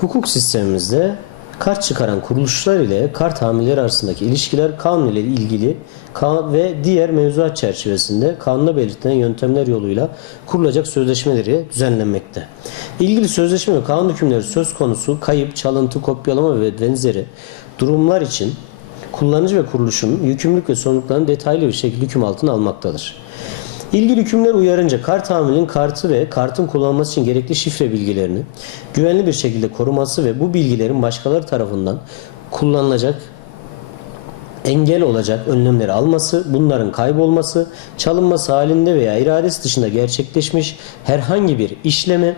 Hukuk sistemimizde kart çıkaran kuruluşlar ile kart hamileleri arasındaki ilişkiler kanun ile ilgili kan- ve diğer mevzuat çerçevesinde kanunda belirtilen yöntemler yoluyla kurulacak sözleşmeleri düzenlenmekte. İlgili sözleşme ve kanun hükümleri söz konusu kayıp, çalıntı, kopyalama ve benzeri durumlar için kullanıcı ve kuruluşun yükümlülük ve sorumluluklarını detaylı bir şekilde hüküm altına almaktadır. İlgili hükümler uyarınca kart hamilinin kartı ve kartın kullanılması için gerekli şifre bilgilerini güvenli bir şekilde koruması ve bu bilgilerin başkaları tarafından kullanılacak engel olacak önlemleri alması, bunların kaybolması, çalınması halinde veya iradesi dışında gerçekleşmiş herhangi bir işlemi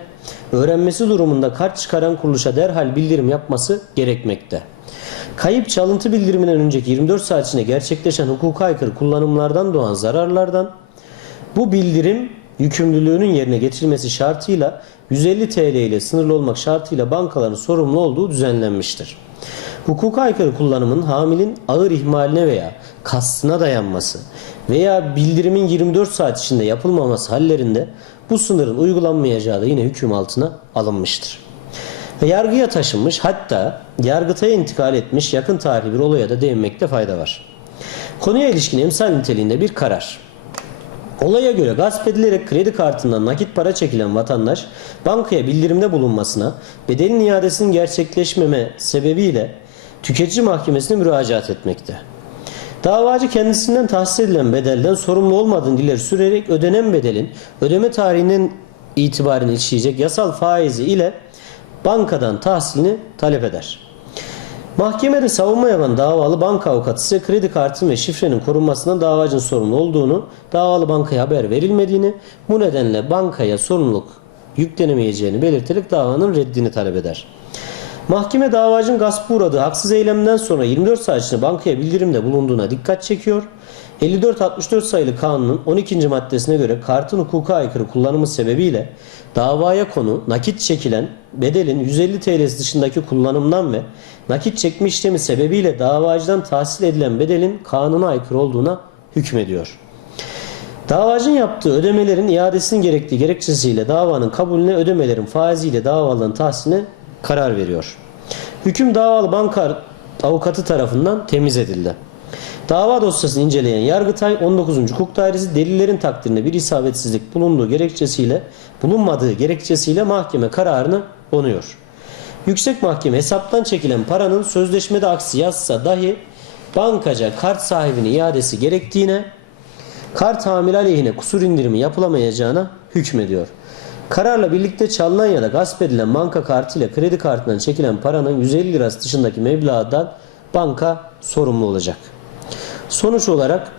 öğrenmesi durumunda kart çıkaran kuruluşa derhal bildirim yapması gerekmekte. Kayıp çalıntı bildiriminden önceki 24 saat içinde gerçekleşen hukuka aykırı kullanımlardan doğan zararlardan bu bildirim yükümlülüğünün yerine getirilmesi şartıyla 150 TL ile sınırlı olmak şartıyla bankaların sorumlu olduğu düzenlenmiştir. Hukuka aykırı kullanımın hamilin ağır ihmaline veya kastına dayanması veya bildirimin 24 saat içinde yapılmaması hallerinde bu sınırın uygulanmayacağı da yine hüküm altına alınmıştır. Ve yargıya taşınmış hatta yargıtaya intikal etmiş yakın tarihli bir olaya da değinmekte fayda var. Konuya ilişkin emsal niteliğinde bir karar. Olaya göre gasp edilerek kredi kartından nakit para çekilen vatandaş bankaya bildirimde bulunmasına bedelin iadesinin gerçekleşmeme sebebiyle tüketici mahkemesine müracaat etmekte. Davacı kendisinden tahsis edilen bedelden sorumlu olmadığını ileri sürerek ödenen bedelin ödeme tarihinden itibaren işleyecek yasal faizi ile bankadan tahsilini talep eder. Mahkemede savunma yapan davalı banka avukatı ise kredi kartı ve şifrenin korunmasından davacının sorumlu olduğunu, davalı bankaya haber verilmediğini, bu nedenle bankaya sorumluluk yüklenemeyeceğini belirterek davanın reddini talep eder. Mahkeme davacının gaspa uğradığı haksız eylemden sonra 24 saat içinde bankaya bildirimde bulunduğuna dikkat çekiyor. 54-64 sayılı kanunun 12. maddesine göre kartın hukuka aykırı kullanımı sebebiyle davaya konu nakit çekilen bedelin 150 TL'si dışındaki kullanımdan ve nakit çekme işlemi sebebiyle davacıdan tahsil edilen bedelin kanuna aykırı olduğuna hükmediyor. Davacının yaptığı ödemelerin iadesinin gerektiği gerekçesiyle davanın kabulüne ödemelerin faiziyle davalının tahsiline karar veriyor. Hüküm davalı banka avukatı tarafından temiz edildi. Dava dosyasını inceleyen Yargıtay 19. Hukuk Dairesi delillerin takdirinde bir isabetsizlik bulunduğu gerekçesiyle bulunmadığı gerekçesiyle mahkeme kararını onuyor. Yüksek Mahkeme hesaptan çekilen paranın sözleşmede aksi yazsa dahi bankaca kart sahibine iadesi gerektiğine kart hamile aleyhine kusur indirimi yapılamayacağına hükmediyor. Kararla birlikte çalınan ya da gasp edilen banka kartı ile kredi kartından çekilen paranın 150 lirası dışındaki meblağdan banka sorumlu olacak. Sonuç olarak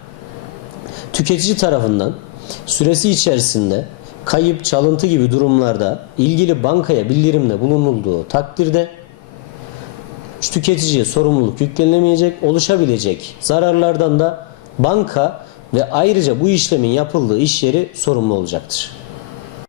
tüketici tarafından süresi içerisinde kayıp, çalıntı gibi durumlarda ilgili bankaya bildirimde bulunulduğu takdirde tüketiciye sorumluluk yüklenilemeyecek, oluşabilecek zararlardan da banka ve ayrıca bu işlemin yapıldığı iş yeri sorumlu olacaktır.